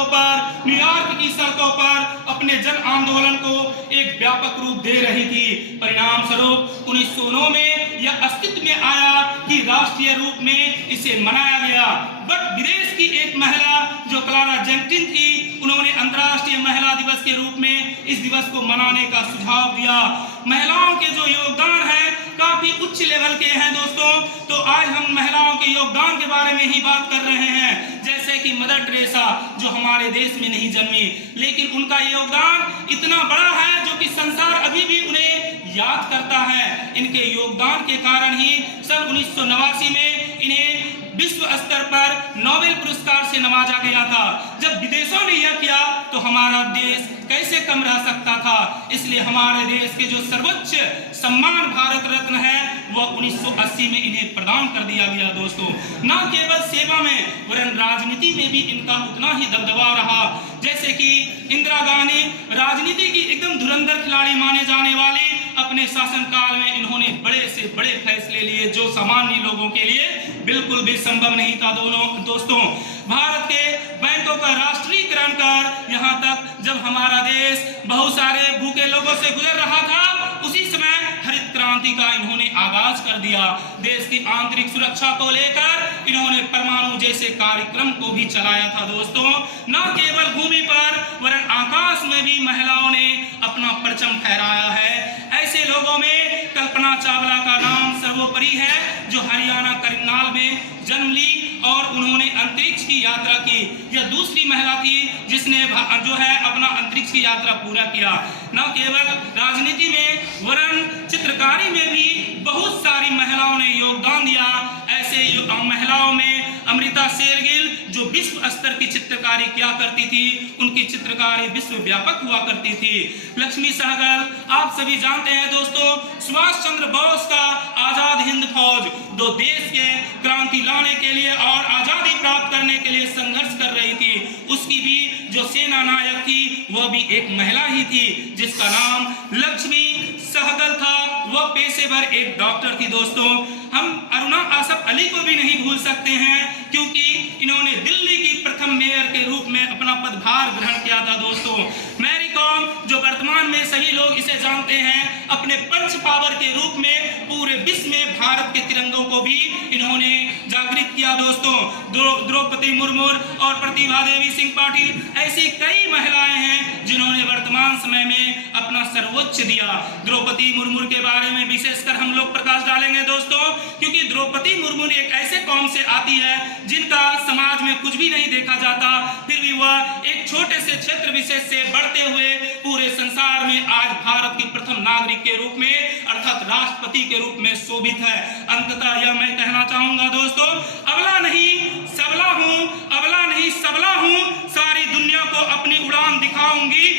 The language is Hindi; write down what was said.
पर, न्यूयॉर्क की सड़कों पर अपने जन आंदोलन को एक व्यापक रूप दे रही थी। परिणाम स्वरूप 1909 में यह अस्तित्व में आया कि राष्ट्रीय रूप में इसे मनाया गया। बट विदेश की एक महिला जो क्लारा जेंकिंस थी, उन्होंने अंतर्राष्ट्रीय महिला दिवस के रूप में इस दिवस को मनाने का सुझाव दिया। महिलाओं के जो योगदान है काफी उच्च लेवल के हैं दोस्तों। तो आज हम महिलाओं के योगदान के बारे में ही बात कर रहे हैं। जैसे कि मदर टेरेसा जो हमारे देश में नहीं जन्मी, लेकिन उनका योगदान इतना बड़ा है जो कि संसार अभी भी उन्हें याद करता है। इनके योगदान के कारण ही सन 1989 में इन्हें विश्व स्तर पर नोबेल पुरस्कार से नवाजा गया था। जब विदेशों ने यह किया तो हमारा देश कैसे कम रह सकता था। इसलिए हमारे देश के जो सर्वोच्च सम्मान भारत रत्न है वह 1980 में इन्हें प्रदान कर दिया गया दोस्तों। न केवल सेवा में वरन राजनीति में भी इनका उतना ही दबदबा रहा। जैसे कि इंदिरा गांधी राजनीति की एकदम धुरंधर खिलाड़ी माने जाने वाली, अपने शासनकाल में इन्होंने बड़े से बड़े फैसले लिए जो सामान्य लोगों के लिए बिल्कुल भी संभव नहीं था। दोस्तों, भारत के बैंकों का राष्ट्रीयकरण कर यहाँ तक जब हमारा देश बहुत सारे भूखे लोगों से गुजर रहा था, उसी समय हरित क्रांति का इन्होंने आगाज कर दिया। देश की आंतरिक सुरक्षा को लेकर इन्होंने परमाणु जैसे कार्यक्रम को भी चलाया था दोस्तों। न केवल भूमि पर वरन आकाश में भी महिलाओं ने अपना परचम फहराया है। ऐसे लोगों में कल्पना चावला का नाम सर्वोपरि है, जो हरियाणा करनाल में जन्म ली और उन्होंने अंतरिक्ष की यात्रा की। यह दूसरी महिला थी जिसने जो है अपना अंतरिक्ष की यात्रा पूरा किया। न केवल राजनीति में वरन चित्रकारी में भी बहुत सारी महिलाओं ने योगदान दिया। ऐसे महिलाओं में अमृता शेरगिल जो विश्व स्तर की चित्रकारी किया करती थी, उनकी चित्रकारी विश्व व्यापक हुआ करती थी। लक्ष्मी सहगल आप सभी जानते हैं दोस्तों, सुभाष चंद्र बोस का आजाद हिंद फौज जो देश के क्रांति लाने के लिए और आजादी प्राप्त करने के लिए संघर्ष कर रही थी, उसकी भी जो सेना नायक थी वह भी एक महिला ही थी जिसका नाम लक्ष्मी सहगल था। वह पेशेवर एक डॉक्टर थी दोस्तों। हम अरुणा आसफ अली को भी नहीं भूल सकते हैं क्योंकि इन्होंने दिल्ली की प्रथम मेयर के रूप में अपना पदभार ग्रहण किया था दोस्तों। मैरी कॉम जो वर्तमान में सभी लोग इसे जानते हैं, अपने पंच पावर के रूप में पूरे विश्व में भारत के तिरंगों को भी इन्होंने जागृत किया दोस्तों। द्रौपदी मुर्मू और प्रतिभा देवी सिंह पाटिल ऐसी कई महिलाएं हैं जिन्होंने वर्तमान समय में अपना सर्वोच्च दिया। द्रौपदी मुर्मू के बारे में विशेषकर हम लोग प्रकाश डालेंगे दोस्तों, क्योंकि द्रौपदी मुर्मू एक ऐसे कौम से आती है जिनका समाज में कुछ भी नहीं देखा जाता, फिर भी वह एक छोटे से क्षेत्र विशेष से बढ़ते हुए पूरे संसार में आज भारत की प्रथम नागरिक के रूप में अर्थात राष्ट्रपति के रूप में शोभित है। अंततः यह मैं कहना चाहूंगा दोस्तों, अबला नहीं सबला हूं, अबला नहीं सबला हूं, सारी दुनिया को अपनी उड़ान दिखाऊंगी,